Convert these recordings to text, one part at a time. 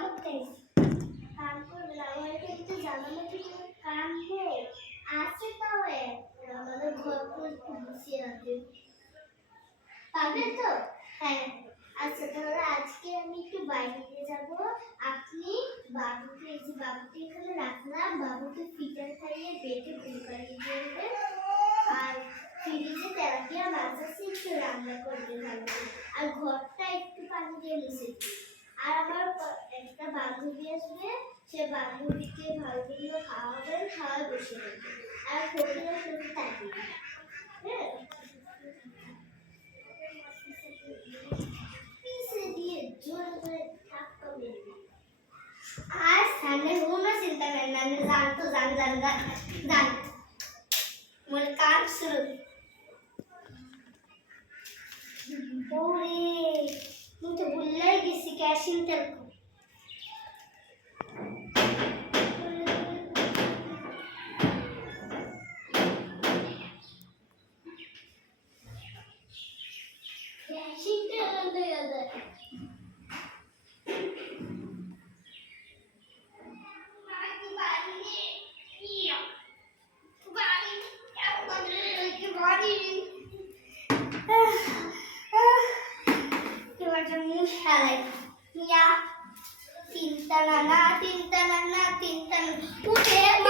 করতে কাম করবে না আমার কিন্তু জানানো কি কাম নেই আছে তাও আমাদের ঘর একটু গুছিয়ে রাখবে পাবে তো হ্যাঁ আচ্ছা তাহলে আজকে আমি একটু বাইরে যাব আপনি বাবুকে এই যে বাবুকে এখানে রাখলাম বাবুকে ফিটার খাইয়ে বেটে ঘুম পাড়িয়ে দেবেন আর ফ্রিজে তেলাপিয়া মাছ আছে একটু রান্না করবেন ভালো আর ঘরটা একটু পানি দিয়ে মুছে দিন আর আমার একটা বান্ধবী আসবে সে বান্ধবীকে ভালো করে খাওয়াবেন খাওয়ায় বসে দেবেন আর ফোনের শুধু তাকিয়ে হ্যাঁ আর সামনে কোনো চিন্তা করেন না জান তো জান মোর কাজ শুরু ওরে মুই তো ভুললাই গেছি ক্যাশিং তেল ক্যাশিং তেল দেয়া যায় Tinta nana, udah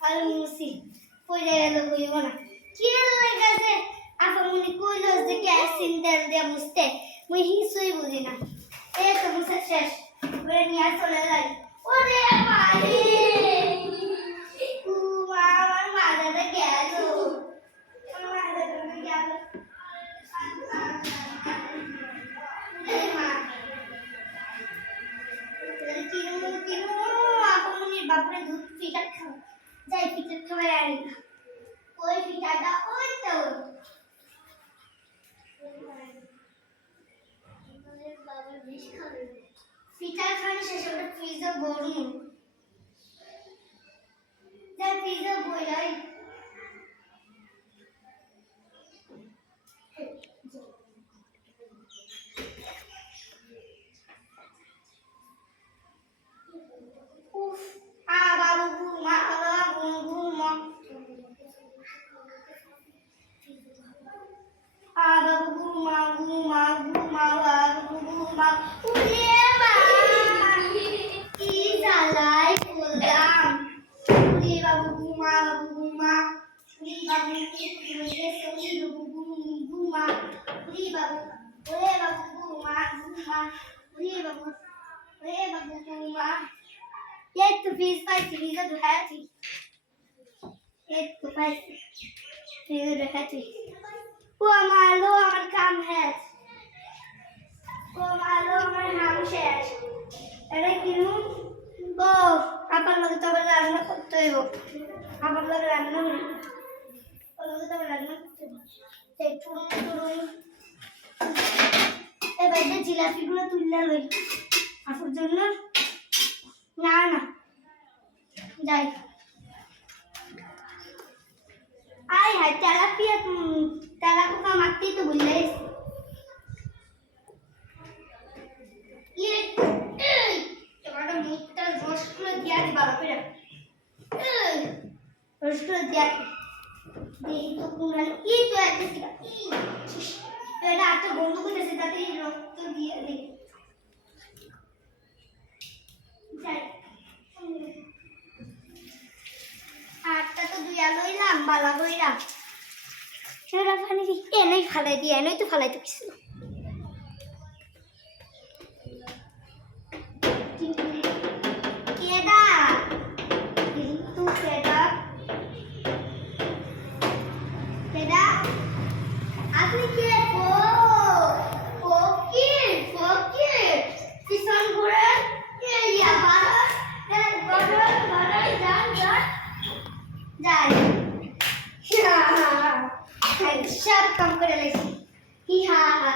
Almusi, pode lo kuyona. Kira lega se, apa muni kulos de kesin der dia muste. Mui hisui bujina. To musa shesh. Bere niya sole lai. Ore mari. Amar madata gelo. বাপরে দুধ ফিটা খাও যাই ফিটা খাবার আনি ওই ফিটাটা ওই তো বাবার বিষ খাবে ফিটা খাওয়ানো শেষ ওটা ফ্রিজে ভরুন যাই ফ্রিজে বইলাই एक तो फीस पाइसी फीस तो है थी एक तो पाइसी फीस तो है थी वो हमारा काम है वो हमारा नाम शेष अरे क्यों वो अपन लोग तो रान्ना करते हो अपन लोग रान्ना करते हो चुरुम ए बैठे जिलापी गुलो तुल्ला लई আপুর জন্য না না যাই আয় হায় তেলাপিয়া তেলাপোকা মারতেই তো ভুলে এবার মুখটা রসগুলো দিয়া দিবা বাপেরা রসগুলো দিয়া দিই তো কোন এই তো একটা এটা একটা বন্ধ করতেছে তাতে রক্ত দিয়ে দিই আটটা তো দুইয়া লইলাম বালা বইরা সেটা পানি এনেই ফালাই দিয়ে এনেই তো ফালাইতে কিছু কেডা কিন্তু কেডা কেডা আপনি কে ফকির কিষান ঘুরে ইয়া सब कम करे लेसी ही हाँ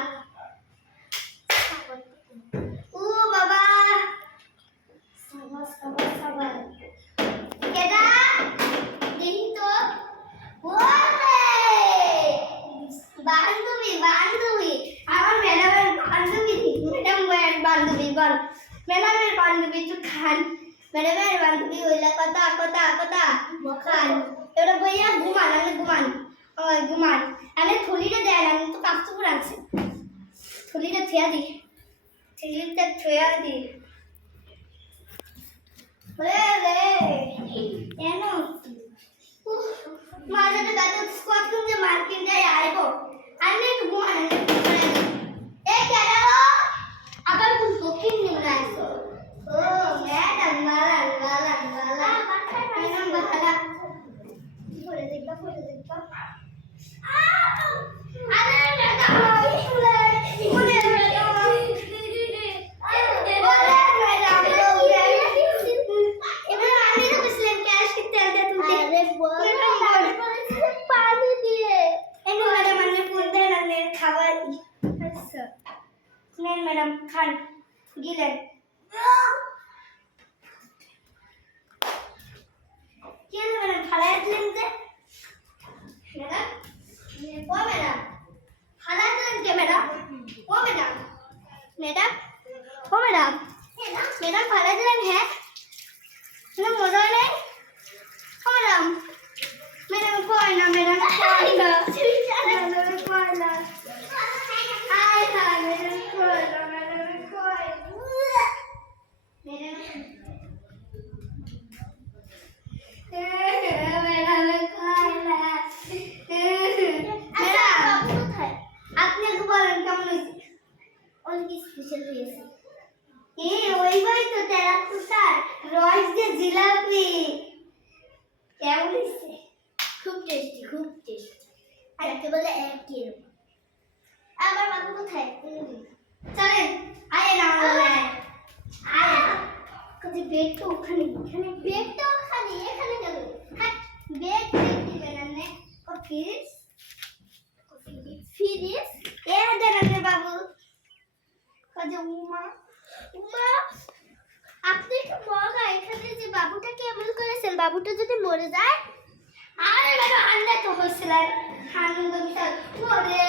ओ बाबा सबर केदा दिन तो ओरे বকা বকান এবারে বইয়া ঘুমান আমি ঘুমান ওই ঘুমান আমি থলিটা দেয় না আমি তো কাস্ট করে আনছি থলিটা থিয়া দি থলিটা থিয়া দি রে রে কেন माझ्या दादा स्क्वॉट तुमचे मार्किंग जाय आइबो आणि तू घुमान ए केला अगर तू कुकिंग नहीं रायसो ओ मैडम वाला मैडम वाला फोटो देखा अरे बेटा बोले नहीं मैडम खान गिलन क्या मैडम खाला लेंगे मैडम वो मैडम खाला लेंगे मैडम वो मैडम मैडम वो मैडम मैडम खाला लेंगे है मैडम मजा नहीं ओ मैडम मैडम कोई ना मैडम कोई ना मैडम कोई ना हाय हाय मैडम कोई ना मैडम कोई मैडम আপনি বলেন কেমন হয়েছে অনেক স্পেশাল হয়েছে ওই ভাই তো টেরাকোটার রস দিয়ে জিলাপি কেমন হয়েছে খুব টেস্টি আর একেবারে একই রকম আমার বাবু কোথায় চলেন আয় না আয় কোথায় বেড তো ওখানে বেড তো ওখানে এখানে গেল হাট বেড দেখতে গেলেন অফিস ফিরিস এ দেন বাবু কাজে উমা আপনি কি মগা এখানে যে বাবুটা কেমন করেছেন বাবুটা যদি মরে যায় আরে বাবা আন্না তো হইছিলেন আনন্দ বিশাল ওরে